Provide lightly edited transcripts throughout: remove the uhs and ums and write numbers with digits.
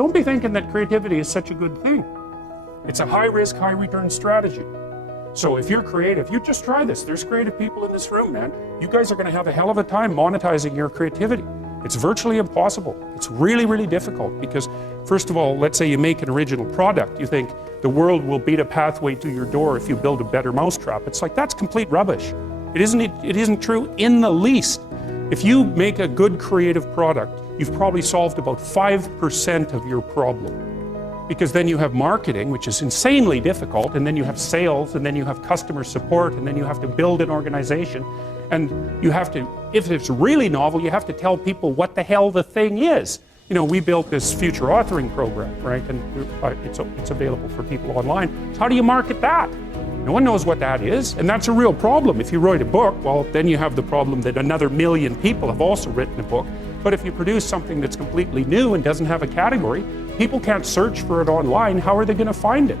don't be thinking that creativity is such a good thing. It's a high risk, high return strategy. So if you're creative, you just try this. There's creative people in this room, man. You guys are going to have a hell of a time monetizing your creativity. It's virtually impossible. It's really, really difficult because, first of all, let's say you make an original product. You think the world will beat a pathway to your door if you build a better mousetrap. It's like, that's complete rubbish. It isn't true in the least. If you make a good creative product, you've probably solved about 5% of your problem. Because then you have marketing, which is insanely difficult, and then you have sales, and then you have customer support, and then you have to build an organization. And you have to, if it's really novel, you have to tell people what the hell the thing is. You know, we built this future authoring program, right? And it's available for people online. So how do you market that? No one knows what that is, and that's a real problem. If you write a book, well, then you have the problem that another million people have also written a book. But if you produce something that's completely new and doesn't have a category, people can't search for it online. How are they going to find it?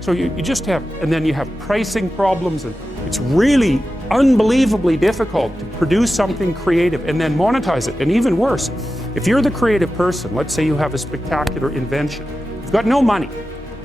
So you just have, and then you have pricing problems, and it's really unbelievably difficult to produce something creative and then monetize it. And even worse, if you're the creative person, let's say you have a spectacular invention, you've got no money,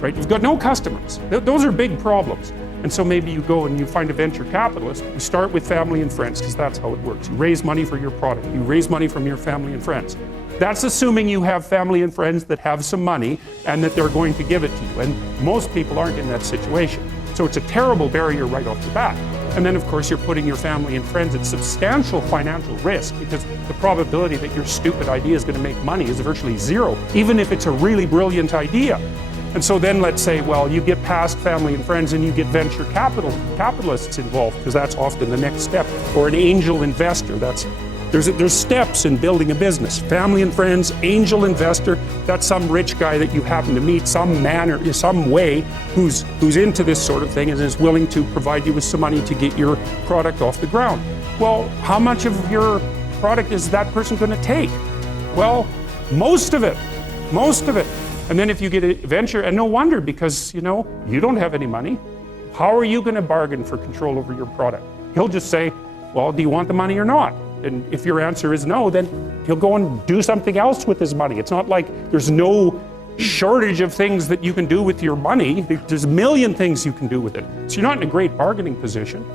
right? You've got no customers. Those are big problems. And so maybe you go and you find a venture capitalist. You start with family and friends, because that's how it works. You raise money for your product. You raise money from your family and friends. That's assuming you have family and friends that have some money and that they're going to give it to you. And most people aren't in that situation. So it's a terrible barrier right off the bat. And then, of course, you're putting your family and friends at substantial financial risk, because the probability that your stupid idea is going to make money is virtually zero, even if it's a really brilliant idea. And so then let's say, well, you get past family and friends and you get venture capitalists involved, because that's often the next step, or an angel investor. There's steps in building a business. Family and friends, angel investor, that's some rich guy that you happen to meet, some man or some way, who's into this sort of thing and is willing to provide you with some money to get your product off the ground. Well, how much of your product is that person going to take? Well, most of it. And then if you get a venture, and no wonder, because you don't have any money, how are you going to bargain for control over your product? He'll just say, well, do you want the money or not? And if your answer is no, then he'll go and do something else with his money. It's not like there's no shortage of things that you can do with your money. There's a million things you can do with it. So you're not in a great bargaining position.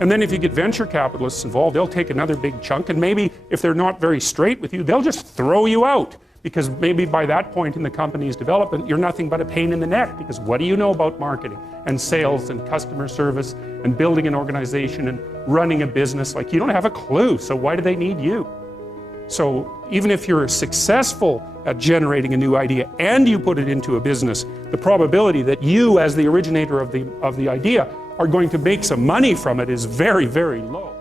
And then if you get venture capitalists involved, they'll take another big chunk, and maybe if they're not very straight with you, they'll just throw you out. Because maybe by that point in the company's development, you're nothing but a pain in the neck, because what do you know about marketing and sales and customer service and building an organization and running a business? Like, you don't have a clue, so why do they need you? So even if you're successful at generating a new idea and you put it into a business, the probability that you, as the originator of the idea, are going to make some money from it is very, very low.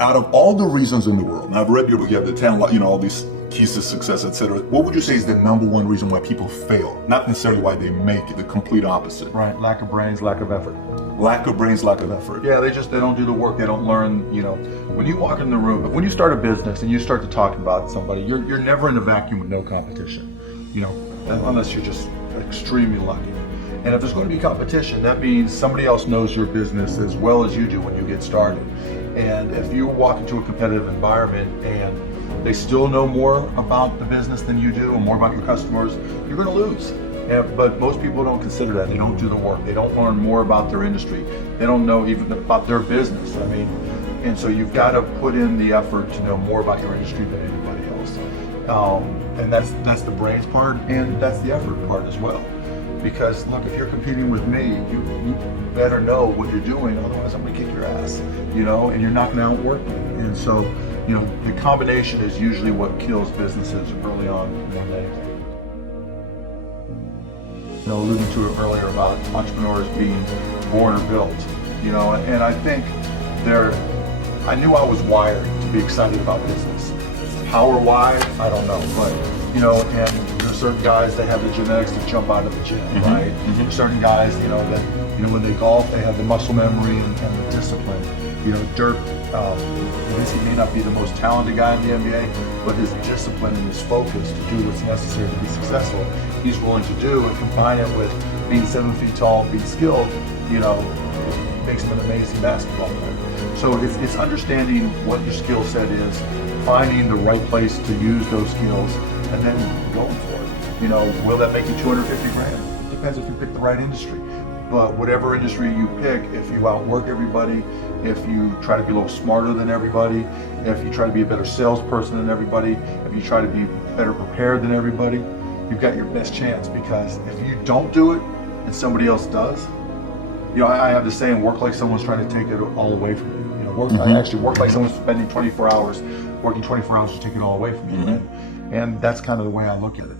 Out of all the reasons in the world, and I've read your book, you have the 10, all these keys to success, etc. What would you say is the number one reason why people fail? Not necessarily why they make it, the complete opposite. Right, lack of brains, lack of effort. Lack of brains, lack of effort. Yeah, they don't do the work, they don't learn, when you walk in the room, when you start a business and you start to talk about somebody, you're never in a vacuum with no competition, unless you're just extremely lucky. And if there's going to be competition, that means somebody else knows your business as well as you do when you get started. And if you walk into a competitive environment and they still know more about the business than you do and more about your customers, you're going to lose. But most people don't consider that. They don't do the work. They don't learn more about their industry. They don't know even about their business. And so you've got to put in the effort to know more about your industry than anybody else. And that's the brains part, and that's the effort part as well. Because look, if you're competing with me, you better know what you're doing, otherwise I'm gonna kick your ass, and you're not gonna outwork me. And so, the combination is usually what kills businesses early on more than anything. Alluding to it earlier about entrepreneurs being born or built, and I think I knew I was wired to be excited about business. How or why, I don't know, but and there's certain guys that have the genetics to jump out of the gym, right? There's certain guys, that when they golf, they have the muscle memory and the discipline. Dirk, he may not be the most talented guy in the NBA, but his discipline and his focus to do what's necessary to be successful, he's willing to do, and combine it with being 7 feet tall, being skilled, makes him an amazing basketball player. So it's understanding what your skill set is, finding the right place to use those skills, and then going for it. Will that make you 250 grand? It depends if you pick the right industry. But whatever industry you pick, if you outwork everybody, if you try to be a little smarter than everybody, if you try to be a better salesperson than everybody, if you try to be better prepared than everybody, you've got your best chance. Because if you don't do it and somebody else does, I have the saying, work like someone's trying to take it all away from you. I actually work like someone's spending 24 hours, working 24 hours to take it all away from you. And that's kind of the way I look at it.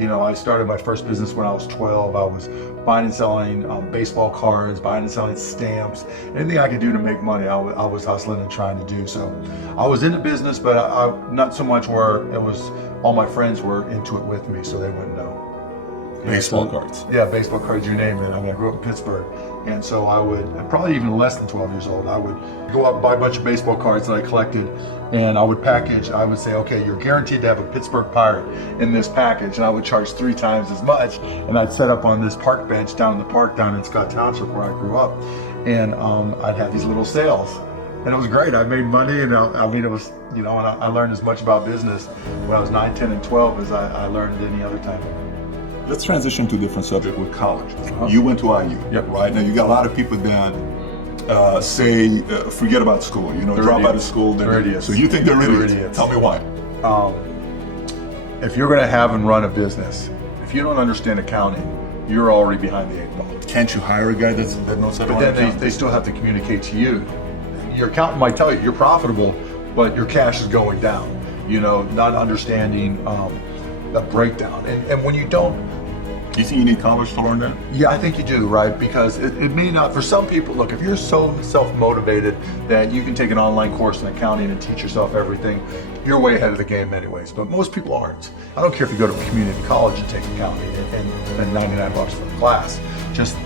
I started my first business when I was 12. I was buying and selling baseball cards, buying and selling stamps, anything I could do to make money, I was hustling and trying to do. So I was in the business, but I not so much where it was all my friends were into it with me, so they wouldn't know. Baseball cards. Yeah, baseball cards, you name it. I grew up in Pittsburgh. And so I would, probably even less than 12 years old, I would go out and buy a bunch of baseball cards that I collected, and I would package. I would say, okay, you're guaranteed to have a Pittsburgh Pirate in this package, and I would charge 3 times as much. And I'd set up on this park bench down in the park down in Scott Township where I grew up, and I'd have these little sales. And it was great. I made money, and it was, and I learned as much about business when I was 9, 10, and 12 as I learned at any other time. Let's transition to a different subject with college. You went to IU, right? Now you got a lot of people that say, forget about school. Drop out of school. They're idiots. So you think they're idiots? Tell me why. If you're going to have and run a business, if you don't understand accounting, you're already behind the 8 ball. Can't you hire a guy that knows how to run accounting? But then they still have to communicate to you. Your accountant might tell you you're profitable, but your cash is going down. Not understanding a breakdown. And when you don't, do you think you need college to learn that? Yeah, I think you do, right? Because it may not, for some people, look, if you're so self-motivated that you can take an online course in accounting and teach yourself everything, you're way ahead of the game anyways. But most people aren't. I don't care if you go to a community college and take accounting and spend $99 for the class. Just,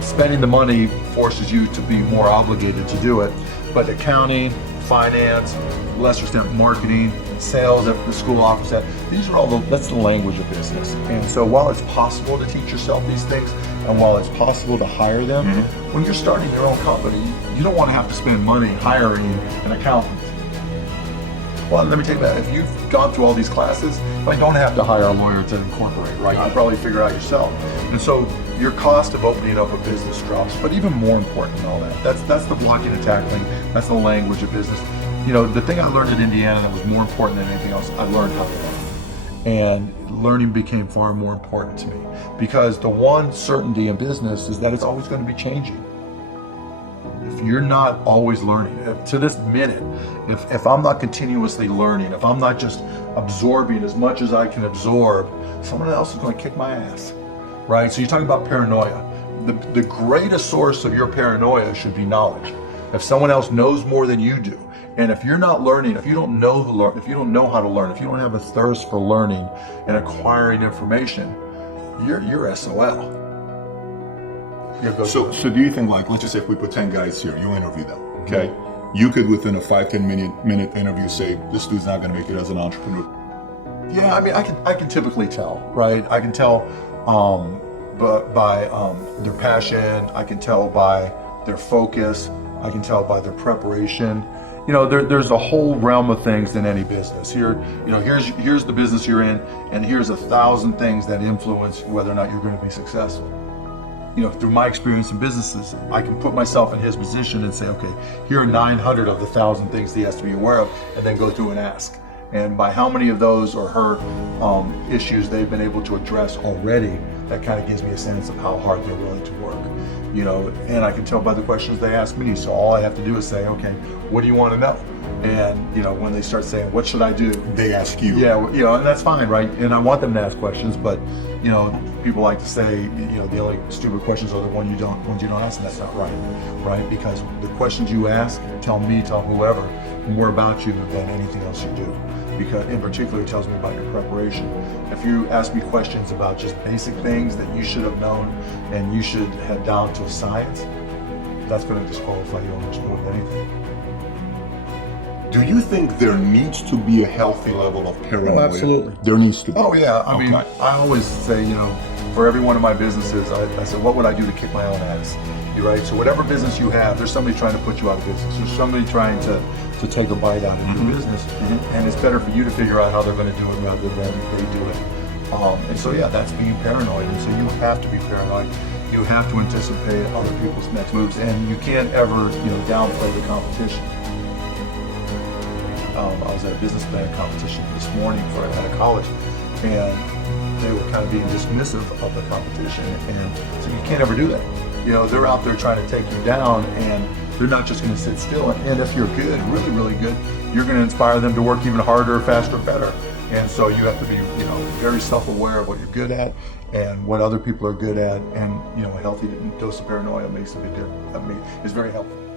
spending the money forces you to be more obligated to do it. But accounting, finance, lesser extent marketing, sales at the school office, these are all that's the language of business. And so while it's possible to teach yourself these things, and while it's possible to hire them, when you're starting your own company, you don't want to have to spend money hiring an accountant. Well, let me tell you that, if you've gone through all these classes, you don't have to hire a lawyer to incorporate, right? You can probably figure out yourself. And so your cost of opening up a business drops. But even more important than all that's the blocking and tackling. That's the language of business. The thing I learned at Indiana that was more important than anything else, I learned how to learn. And learning became far more important to me, because the one certainty in business is that it's always going to be changing. If you're not always learning, to this minute, if I'm not continuously learning, if I'm not just absorbing as much as I can absorb, someone else is going to kick my ass, right? So you're talking about paranoia. The greatest source of your paranoia should be knowledge. If someone else knows more than you do, and if you're not learning, if you don't know if you don't know how to learn, if you don't have a thirst for learning and acquiring information, you're SOL. So do you think, let's just say if we put 10 guys here, you interview them, okay? You could, within a 5-10 minute interview, say, this dude's not going to make it as an entrepreneur. Yeah, I mean, I can typically tell, right? I can tell by their passion. I can tell by their focus. I can tell by their preparation. There's a whole realm of things in any business. Here's the business you're in, and here's 1,000 things that influence whether or not you're going to be successful. Through my experience in businesses, I can put myself in his position and say, okay, here are 900 of the 1,000 things he has to be aware of, and then go through and ask. And by how many of those or her issues they've been able to address already, that kind of gives me a sense of how hard they're willing to work. And I can tell by the questions they ask me. So all I have to do is say, okay, what do you want to know? And when they start saying, what should I do? They ask you. Yeah, and that's fine, right? And I want them to ask questions, but people like to say, the only stupid questions are the ones you don't ask, and that's not right? Because the questions you ask tell whoever more about you than anything else you do. Because in particular, it tells me about your preparation. If you ask me questions about just basic things that you should have known and you should have down to a science, that's going to disqualify you almost more than anything. Do you think there needs to be a healthy level of paranoia? Oh, absolutely. There needs to be. Oh, yeah. I mean, I always say, for every one of my businesses, I said, what would I do to kick my own ass? Right? So whatever business you have, there's somebody trying to put you out of business. There's somebody trying to to take a bite out of your business, and it's better for you to figure out how they're going to do it rather than they do it. And so yeah, that's being paranoid, and so you have to be paranoid. You have to anticipate other people's next moves, and you can't ever, downplay the competition. I was at a business plan competition this morning at a college, and they were kind of being dismissive of the competition, and so you can't ever do that. They're out there trying to take you down, and they're not just going to sit still. And if you're good, really, really good, you're going to inspire them to work even harder, faster, better. And so you have to be, very self-aware of what you're good at and what other people are good at. And, a healthy dose of paranoia makes a big difference. Is very helpful.